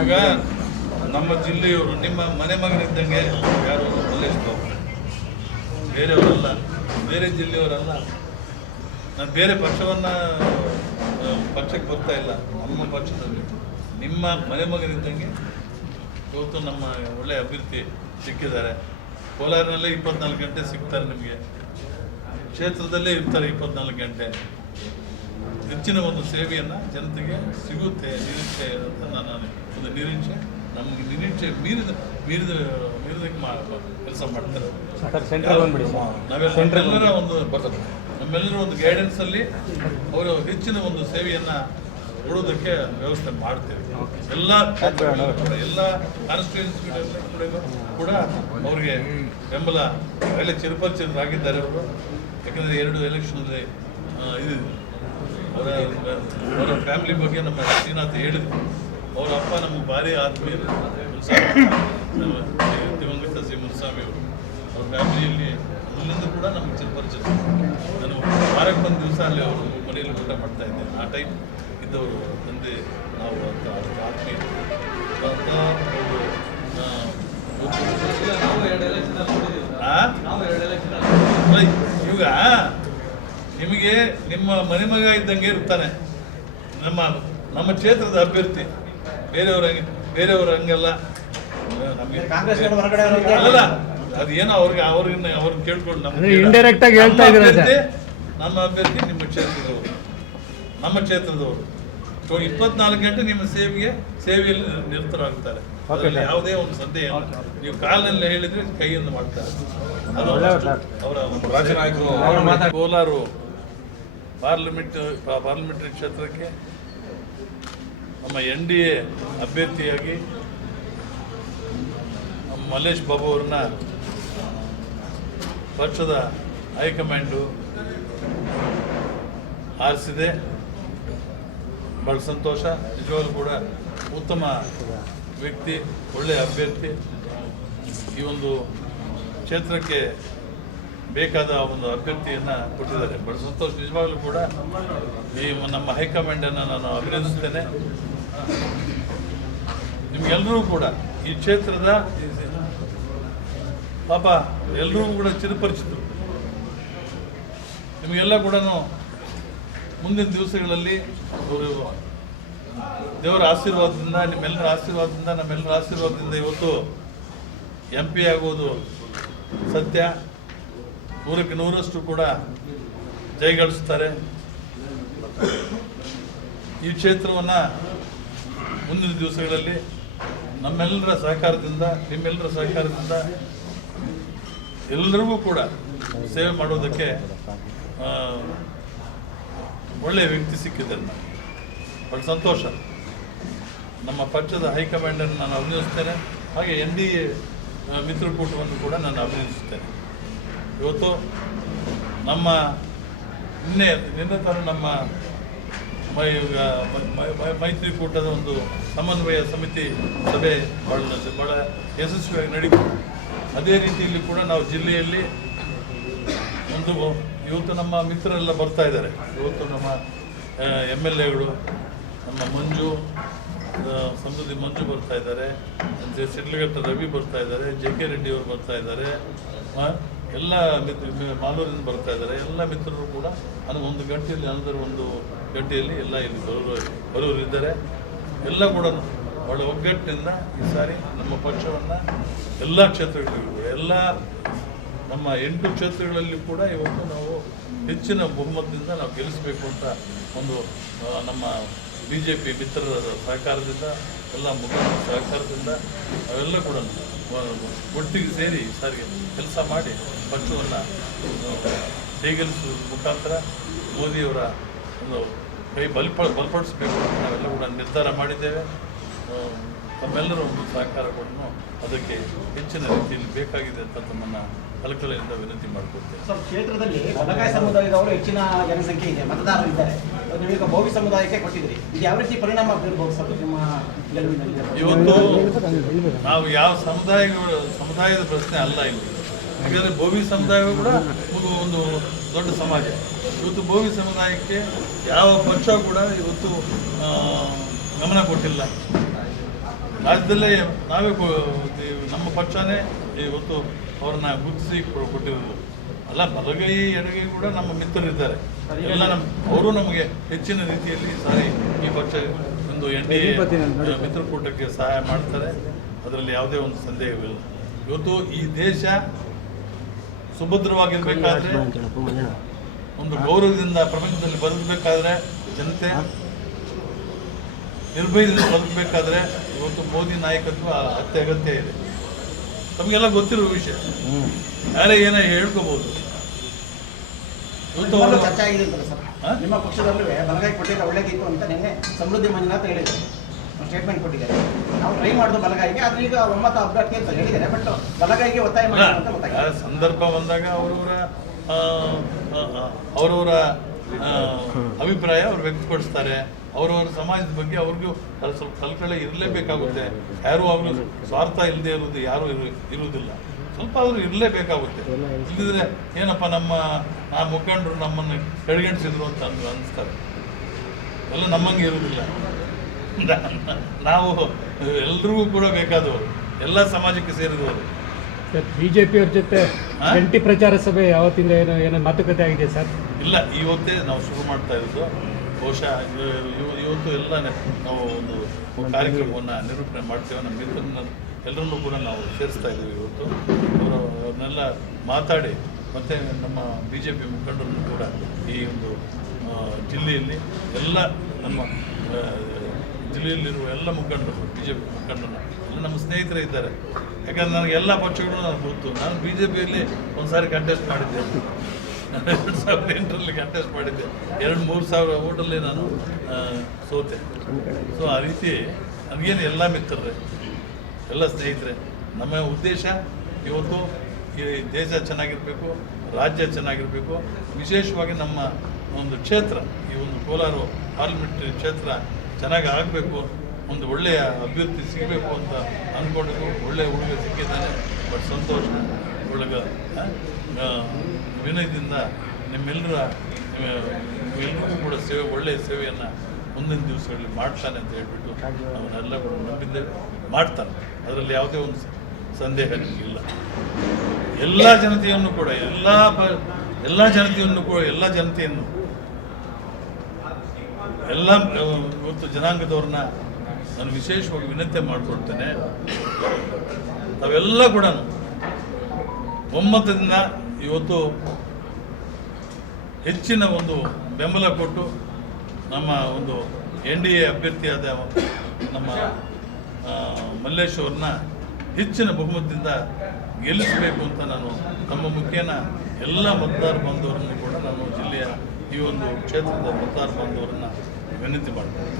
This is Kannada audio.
ಆಗ ನಮ್ಮ ಜಿಲ್ಲೆಯವರು ನಿಮ್ಮ ಮನೆ ಮಗನಿದ್ದಂಗೆ ಯಾರು ಮಲ್ಲೇಶ್ ಬಾಬು, ಬೇರೆಯವರಲ್ಲ, ಬೇರೆ ಜಿಲ್ಲೆಯವರಲ್ಲ. ನಾನು ಬೇರೆ ಪಕ್ಷಕ್ಕೆ ಬರ್ತಾ ಇಲ್ಲ. ನಮ್ಮ ಪಕ್ಷದಲ್ಲಿ ನಿಮ್ಮ ಮನೆ ಮಗನಿದ್ದಂಗೆ ಇವತ್ತು ನಮ್ಮ ಒಳ್ಳೆಯ ಅಭ್ಯರ್ಥಿ ಸಿಕ್ಕಿದ್ದಾರೆ. ಕೋಲಾರಿನಲ್ಲೇ 24 ಗಂಟೆ ಸಿಗ್ತಾರೆ ನಿಮಗೆ, ಕ್ಷೇತ್ರದಲ್ಲೇ ಇರ್ತಾರೆ 24 ಗಂಟೆ. ಹೆಚ್ಚಿನ ಒಂದು ಸೇವೆಯನ್ನು ಜನತೆಗೆ ಸಿಗುತ್ತೆ ನಿರೀಕ್ಷೆ ಅಂತ ನಾನು ಒಂದು ನಿರೀಕ್ಷೆ, ನಮಗೆ ನಿರೀಕ್ಷೆ ಮೀರಿದ ಕೆಲಸ ಮಾಡ್ತಾರೆ. ನಮ್ಮೆಲ್ಲರ ಒಂದು ಗೈಡೆನ್ಸಲ್ಲಿ ಅವರು ಹೆಚ್ಚಿನ ಒಂದು ಸೇವೆಯನ್ನು ಕೊಡೋದಕ್ಕೆ ವ್ಯವಸ್ಥೆ ಮಾಡ್ತೇವೆ. ಎಲ್ಲ ಕಾನ್ಸ್ಟಿಟ್ಯೂನ್ಸಿಗಳಲ್ಲಿ ಕೂಡ ಅವರಿಗೆ ಬೆಂಬಲ ಒಳ್ಳೆ ಚಿರಪರಿಚಿತರಾಗಿದ್ದಾರೆ ಅವರು. ಯಾಕಂದರೆ 2 ಎಲೆಕ್ಷನಲ್ಲಿ ಇದು ಅವರ ಫ್ಯಾಮಿಲಿ ಬಗ್ಗೆ ನಮ್ಮ ಶ್ರೀನಾಥ್ ಹೇಳಿದ್ರು. ಅವರ ಅಪ್ಪ ನಮಗೆ ಭಾರಿ ಆತ್ಮೀಯರು, ದಿವಂಗತ ಸಿ ಮುನಿಸ್ವಾಮಿ ಅವರು. ಅವ್ರ ಫ್ಯಾಮಿಲಿಯಲ್ಲಿ ಮೊದಲಿಂದ ಕೂಡ ನಮಗೆ ಚಿರಪರಿಚಿತ. ನಾನು ವಾರಕ್ಕೆ ಒಂದು ದಿವಸ ಅಲ್ಲಿ ಅವರು ಮನೆಯಲ್ಲಿ ಊಟ ಮಾಡ್ತಾ ಇದ್ದೆ. ಆ ಟೈಮ್ ಇದ್ದವರು ತಂದೆ ನಾವು ಅಂತ ಆತ್ಮೀಯರು ಅಂತ ಇವಾಗ ನಿಮಗೆ ನಿಮ್ಮ ಮನೆ ಮಗ ಇದ್ದಂಗೆ ಇರ್ತಾನೆ ನಮ್ಮ ಕ್ಷೇತ್ರದ ಅಭ್ಯರ್ಥಿ. ಬೇರೆಯವ್ರ ಹಂಗೆಲ್ಲ ನಮಗೆ ಅಲ್ಲ, ಅದೇನೋ ಅವ್ರನ್ನ ಕೇಳ್ಕೊಂಡು ನಮ್ಮ ಅಭ್ಯರ್ಥಿ ನಿಮ್ಮ ಕ್ಷೇತ್ರದವರು 24 ಗಂಟೆ ನಿಮ್ಮ ಸೇವೆಯಲ್ಲಿ ನಿರತರಾಗ್ತಾರೆ. ಯಾವುದೇ ಒಂದು ಸಂದೇಹ ಇಲ್ಲ. ನೀವು ಕಾಲಿನಲ್ಲಿ ಹೇಳಿದ್ರೆ ಕೈಯಿಂದ ಮಾಡ್ತಾರೆ. ಅವರ ರಾಜ್ಯ ನಾಯಕರು ಕೋಲಾರ ಪಾರ್ಲಿಮೆಂಟರಿ ಕ್ಷೇತ್ರಕ್ಕೆ ನಮ್ಮ NDA ಅಭ್ಯರ್ಥಿಯಾಗಿ ಮಲ್ಲೇಶ್ ಬಾಬು ಅವ್ರನ್ನ ಪಕ್ಷದ ಹೈಕಮಾಂಡು ಆರಿಸಿದೆ. ಬಹಳ ಸಂತೋಷ. ನಿಜವಾಗ್ಲೂ ಕೂಡ ಉತ್ತಮ ವ್ಯಕ್ತಿ, ಒಳ್ಳೆಯ ಅಭ್ಯರ್ಥಿ. ಈ ಒಂದು ಕ್ಷೇತ್ರಕ್ಕೆ ಬೇಕಾದ ಒಂದು ಅಭ್ಯರ್ಥಿಯನ್ನು ಕೊಟ್ಟಿದ್ದಾರೆ. ಬಹಳ ಸಂತೋಷ. ನಿಜವಾಗ್ಲೂ ಕೂಡ ಈ ನಮ್ಮ ಹೈಕಮಾಂಡನ್ನು ನಾನು ಅಭಿನಂದಿಸ್ತೇನೆ. ನಿಮ್ಗೆಲ್ಲರೂ ಕೂಡ ಈ ಕ್ಷೇತ್ರದ ಪಾಪ ಎಲ್ಲರೂ ಕೂಡ ಚಿರಪರಿಚಿತರು. ನಿಮಗೆಲ್ಲ ಕೂಡ ಮುಂದಿನ ದಿವಸಗಳಲ್ಲಿ ದೇವರ ಆಶೀರ್ವಾದದಿಂದ, ನಮ್ಮೆಲ್ಲರ ಆಶೀರ್ವಾದದಿಂದ ಇವತ್ತು MP ಆಗೋದು ಸತ್ಯ. 100ಕ್ಕೆ 100ರಷ್ಟು ಕೂಡ ಜಯಗಳಿಸ್ತಾರೆ. ಈ ಕ್ಷೇತ್ರವನ್ನು ಮುಂದಿನ ದಿವಸಗಳಲ್ಲಿ ನಿಮ್ಮೆಲ್ಲರ ಸಹಕಾರದಿಂದ ಎಲ್ಲರಿಗೂ ಕೂಡ ಸೇವೆ ಮಾಡೋದಕ್ಕೆ ಒಳ್ಳೆಯ ವ್ಯಕ್ತಿ ಸಿಕ್ಕಿದ್ದಾರೆ. ಬಹಳ ಸಂತೋಷ. ನಮ್ಮ ಪಕ್ಷದ ಹೈಕಮಾಂಡನ್ನು ನಾನು ಅಭಿನಂದಿಸ್ತೇನೆ. ಹಾಗೆ NDA ಮಿತ್ರಕೂಟವನ್ನು ಕೂಡ ನಾನು ಅಭಿನಂದಿಸುತ್ತೇನೆ. ಇವತ್ತು ನಮ್ಮ ನಿನ್ನೆ ತರ ನಮ್ಮ ಮೈತ್ರಿಕೂಟದ ಒಂದು ಸಮನ್ವಯ ಸಮಿತಿ ಸಭೆ ಬಹಳ ಯಶಸ್ವಿಯಾಗಿ ನಡೀತು. ಅದೇ ರೀತಿಯಲ್ಲಿ ಕೂಡ ನಾವು ಜಿಲ್ಲೆಯಲ್ಲಿ ಇವತ್ತು ನಮ್ಮ ಮಿತ್ರರೆಲ್ಲ ಬರ್ತಾ ಇದ್ದಾರೆ. ಇವತ್ತು ನಮ್ಮ MLAಗಳು ನಮ್ಮ ಸಮೃದ್ಧಿ ಮಂಜು ಬರ್ತಾ ಇದ್ದಾರೆ, ಸಿಡ್ಲಘಟ್ಟ ರವಿ ಬರ್ತಾ ಇದ್ದಾರೆ, JK ರೆಡ್ಡಿ ಅವರು ಬರ್ತಾ ಇದ್ದಾರೆ, ಎಲ್ಲ ಮಾಲೂರಿಂದ ಬರ್ತಾ ಇದ್ದಾರೆ. ಎಲ್ಲ ಮಿತ್ರರು ಕೂಡ ಒಂದು ಗಂಟೆಯಲ್ಲಿ ಒಂದು ಗಂಟೆಯಲ್ಲಿ ಎಲ್ಲ ಇಲ್ಲಿ ಬರೋರಿದ್ದಾರೆ. ಎಲ್ಲ ಕೂಡ ಬಹಳ ಒಗ್ಗಟ್ಟಿನಿಂದ ಈ ಸಾರಿ ನಮ್ಮ ಪಕ್ಷವನ್ನು ಎಲ್ಲ ಕ್ಷೇತ್ರಗಳಿಗೂ ನಮ್ಮ 8 ಕ್ಷೇತ್ರಗಳಲ್ಲಿ ಕೂಡ ಇವತ್ತು ನಾವು ಹೆಚ್ಚಿನ ಬಹುಮತದಿಂದ ನಾವು ಗೆಲ್ಲಿಸಬೇಕು ಅಂತ ಒಂದು ನಮ್ಮ BJP ಮಿತ್ರರ ಸಹಕಾರದಿಂದ, ಎಲ್ಲ ಮುಖಂಡರ ಸಹಕಾರದಿಂದ ನಾವೆಲ್ಲ ಕೂಡ ಒಟ್ಟಿಗೆ ಸೇರಿ ಈ ಸಾರಿ ಕೆಲಸ ಮಾಡಿ ಪಕ್ಷವನ್ನು ಜಯಗಳಿಸುವ ಮುಖಾಂತರ ಮೋದಿಯವರ ಒಂದು ಕೈ ಬಲಪಡಿಸಬೇಕು ಅಂತ ನಾವೆಲ್ಲ ಕೂಡ ನಿರ್ಧಾರ ಮಾಡಿದ್ದೇವೆ. ತಮ್ಮೆಲ್ಲರ ಒಂದು ಸಹಕಾರ ಕೊಟ್ಟು ಅದಕ್ಕೆ ಹೆಚ್ಚಿನ ರೀತಿಯಲ್ಲಿ ಬೇಕಾಗಿದೆ ಅಂತ ತಮ್ಮನ್ನು ಕಳಕಳಿಯಿಂದ ವಿನಂತಿ ಮಾಡಿಕೊಡ್ತೇವೆ. ಸರ್, ಕ್ಷೇತ್ರದಲ್ಲಿ ಬಲಗಾಯ ಸಮುದಾಯದವರು ಹೆಚ್ಚಿನ ಜನಸಂಖ್ಯೆ ಇದೆ, ಮತದಾರರಿದ್ದಾರೆ. ನೀವೀಗ ಭೋವಿ ಸಮುದಾಯಕ್ಕೆ ಕೊಟ್ಟಿದ್ರಿ. ಇದು ಯಾವ ರೀತಿ ಪರಿಣಾಮ ಬೀರಬಹುದು ಸರ್ ನಿಮ್ಮ ಗೆಲುವಿನಲ್ಲಿ? ಇವತ್ತು ನಾವು ಯಾವ ಸಮುದಾಯದ ಪ್ರಶ್ನೆ ಅಲ್ಲ ಇಲ್ಲಿ. ಯಾಕಂದರೆ ಭೋವಿ ಸಮುದಾಯ ಕೂಡ ಒಂದು ದೊಡ್ಡ ಸಮಾಜ. ಇವತ್ತು ಭೋವಿ ಸಮುದಾಯಕ್ಕೆ ಯಾವ ಪಕ್ಷ ಕೂಡ ಇವತ್ತು ಗಮನ ಕೊಟ್ಟಿಲ್ಲ. ರಾಜ್ಯದಲ್ಲೇ ನಾವೇ ನಮ್ಮ ಪಕ್ಷನೇ ಇವತ್ತು ಅವ್ರನ್ನ ಗುರುತಿಸಿ ಕೊಟ್ಟಿರೋದು ಅಲ್ಲ. ಬಲಗೈ ಎಡಗೈ ಕೂಡ ನಮ್ಮ ಮಿತ್ರರಿದ್ದಾರೆ, ಎಲ್ಲ ಅವರು ನಮಗೆ ಹೆಚ್ಚಿನ ರೀತಿಯಲ್ಲಿ ಸಾರಿ ಈ ಪಕ್ಷ ಒಂದು NDA ಮಿತ್ರಕೂಟಕ್ಕೆ ಸಹಾಯ ಮಾಡ್ತಾರೆ, ಅದರಲ್ಲಿ ಯಾವುದೇ ಒಂದು ಸಂದೇಹವಿಲ್ಲ. ಇವತ್ತು ಈ ದೇಶ ಸುಭದ್ರವಾಗಿರ್ಬೇಕಾದ್ರೆ, ಒಂದು ಗೌರವದಿಂದ ಪ್ರಪಂಚದಲ್ಲಿ ಬದುಕಬೇಕಾದ್ರೆ, ಜನತೆ ನಿರ್ಭಯದಿಂದ ಬದುಕಬೇಕಾದ್ರೆ ಇವತ್ತು ಮೋದಿ ನಾಯಕತ್ವ ಅತ್ಯಗತ್ಯ ಇದೆ. ನಮಗೆಲ್ಲ ಗೊತ್ತಿರುವ ವಿಷಯ, ಯಾರೇ ಏನೋ ಹೇಳ್ಕೋಬಹುದು. ಇವತ್ತು ಚರ್ಚೆ ಆಗಿದೆ ಅಂತಲ್ಲ ಸರ್, ನಿಮ್ಮ ಪಕ್ಷದಲ್ಲೂ ಬಲಗೈ ಕೊಟ್ಟಿದ್ರೆ ಒಳ್ಳೇದಿತ್ತು ಅಂತ ನಿನ್ನೆ ಸಮೃದ್ಧಿ ಮಂಜುನಾಥ್ ಹೇಳಿದ್ದಾರೆ, ಸ್ಟೇಟ್ಮೆಂಟ್ ಕೊಟ್ಟಿದ್ದಾರೆ. ನಾವು ಟ್ರೈ ಮಾಡೋದು ಬಲಗೈಗೆ, ಆದ್ರೆ ಈಗ ಒಮ್ಮತ ಅಭ್ಯರ್ಥಿ ಅಂತ ಹೇಳಿದ್ದಾರೆ, ಬಟ್ ಬಲಗೈಗೆ ಒತ್ತಾಯ ಮಾಡಿ ಅಂತ ಗೊತ್ತಾಗಿದೆ. ಸಂದರ್ಭ ಬಂದಾಗ ಅವರವರ ಅಭಿಪ್ರಾಯ ಅವ್ರು ವ್ಯಕ್ತಪಡಿಸ್ತಾರೆ. ಅವರವರ ಸಮಾಜದ ಬಗ್ಗೆ ಅವ್ರಿಗೂ ಸ್ವಲ್ಪ ಕಲ್ಕಳೆ ಇರಲೇಬೇಕಾಗುತ್ತೆ. ಯಾರು ಅವರು ಸ್ವಾರ್ಥ ಇಲ್ಲದೆ ಇರುವುದು ಯಾರು ಇರುವುದಿಲ್ಲ, ಸ್ವಲ್ಪ ಅವರು ಇರಲೇಬೇಕಾಗುತ್ತೆ. ಇಲ್ಲದಿದ್ರೆ ಏನಪ್ಪ ನಮ್ಮ ಮುಖಂಡರು ನಮ್ಮನ್ನು ಕಡೆಗಣಿಸಿದ್ರು ಅಂತ ಅನಿಸ್ತಾರೆ. ಎಲ್ಲ ನಮ್ಮಂಗೆ ಇರುವುದಿಲ್ಲ. ನಾವು ಎಲ್ರಿಗೂ ಕೂಡ ಬೇಕಾದವರು, ಎಲ್ಲ ಸಮಾಜಕ್ಕೆ ಸೇರಿದವರು. ಬಿಜೆಪಿ ಅವ್ರ ಜೊತೆ ಜಂಟಿ ಪ್ರಚಾರ ಸಭೆ ಯಾವತ್ತಿಂದ ಏನೋ ಮಾತುಕತೆ ಆಗಿದೆ ಸರ್? ಇಲ್ಲ, ಇವತ್ತೇ ನಾವು ಶುರು ಮಾಡ್ತಾ ಇರೋದು. ಬಹುಶಃ ಇವತ್ತು ಎಲ್ಲ ನಾವು ಒಂದು ಕಾರ್ಯಕ್ರಮವನ್ನು ನಿರೂಪಣೆ ಮಾಡ್ತೇವೆ. ನಮ್ಮ ಮಿತ್ರರನ್ನ ಎಲ್ಲರನ್ನೂ ಕೂಡ ನಾವು ಸೇರಿಸ್ತಾ ಇದ್ದೀವಿ. ಇವತ್ತು ಅವ್ರನ್ನೆಲ್ಲ ಮಾತಾಡಿ, ಮತ್ತು ನಮ್ಮ BJP ಮುಖಂಡರನ್ನು ಕೂಡ ಈ ಒಂದು ಜಿಲ್ಲೆಯಲ್ಲಿ ಎಲ್ಲ ನಮ್ಮ ಜಿಲ್ಲೆಯಲ್ಲಿರುವ ಎಲ್ಲ ಮುಖಂಡರು, BJP ಮುಖಂಡರು ಎಲ್ಲ ನಮ್ಮ ಸ್ನೇಹಿತರೇ ಇದ್ದಾರೆ. ಯಾಕಂದ್ರೆ ನನಗೆ ಎಲ್ಲ ಪಕ್ಷಗಳು ನನಗೆ ಗೊತ್ತು. ನಾನು BJPಯಲ್ಲಿ ಒಂದು ಸಾರಿ ಕಂಟೆಸ್ಟ್ ಮಾಡಿದ್ದೆ, 2008ರಲ್ಲಿ ಕಂಟೆಸ್ಟ್ ಮಾಡಿದ್ದೆ. 2-3 ಸಾವಿರ ಓಟಲ್ಲಿ ನಾನು ಸೋತೆ. ಸೊ ಆ ರೀತಿ ನನಗೇನು ಎಲ್ಲ ಮಿತ್ರರೇ, ಎಲ್ಲ ಸ್ನೇಹಿತರೆ. ನಮ್ಮ ಉದ್ದೇಶ ಇವತ್ತು ಈ ದೇಶ ಚೆನ್ನಾಗಿರಬೇಕು, ರಾಜ್ಯ ಚೆನ್ನಾಗಿರಬೇಕು, ವಿಶೇಷವಾಗಿ ನಮ್ಮ ಒಂದು ಕ್ಷೇತ್ರ, ಈ ಒಂದು ಕೋಲಾರ ಪಾರ್ಲಿಮೆಂಟ್ರಿ ಕ್ಷೇತ್ರ ಚೆನ್ನಾಗಿ ಆಗಬೇಕು, ಒಂದು ಒಳ್ಳೆಯ ಅಭ್ಯರ್ಥಿ ಸಿಗಬೇಕು ಅಂತ ಅಂದ್ಕೊಂಡಿದ್ದು. ಒಳ್ಳೆಯ ಹುಡುಗ ಸಿಕ್ಕಿದ್ದಾನೆ, ಬಟ್ ಸಂತೋಷ. ಒಳಗ ವಿನಯದಿಂದ ನಿಮ್ಮೆಲ್ಲರಿಗೂ ಕೂಡ ಒಳ್ಳೆಯ ಸೇವೆಯನ್ನು ಮುಂದಿನ ದಿವಸಗಳಲ್ಲಿ ಮಾಡ್ತಾನೆ ಅಂತ ಹೇಳ್ಬಿಟ್ಟು ನಾವೆಲ್ಲ ಕೂಡ ನಂಬಿದ್ದೇವೆ. ಮಾಡ್ತಾನೆ, ಅದರಲ್ಲಿ ಯಾವುದೇ ಒಂದು ಸಂದೇಹ ನಿಮಗಿಲ್ಲ. ಎಲ್ಲ ಜನತೆಯನ್ನು ಕೂಡ ಎಲ್ಲ ಜನತೆಯನ್ನು ಎಲ್ಲ ಇವತ್ತು ಜನಾಂಗದವ್ರನ್ನ ನಾನು ವಿಶೇಷವಾಗಿ ವಿನಂತಿ ಮಾಡಿಕೊಡ್ತೇನೆ. ತಾವೆಲ್ಲ ಕೂಡ ಒಮ್ಮತದಿಂದ ಇವತ್ತು ಹೆಚ್ಚಿನ ಒಂದು ಬೆಂಬಲ ಕೊಟ್ಟು ನಮ್ಮ ಒಂದು NDA ಅಭ್ಯರ್ಥಿಯಾದ ನಮ್ಮ ಮಲ್ಲೇಶ್ ಅವ್ರನ್ನ ಹೆಚ್ಚಿನ ಬಹುಮತದಿಂದ ಗೆಲ್ಲಿಸಬೇಕು ಅಂತ ನಾನು ನಮ್ಮ ಮುಖೇನ ಎಲ್ಲ ಮತದಾರ ಬಾಂಧವರನ್ನು ಕೂಡ ನಾನು ಜಿಲ್ಲೆಯ ಈ ಒಂದು ಕ್ಷೇತ್ರದ ಮತದಾರ ಬಾಂಧವರನ್ನು ವಿನಂತಿ ಮಾಡ್ತೀನಿ.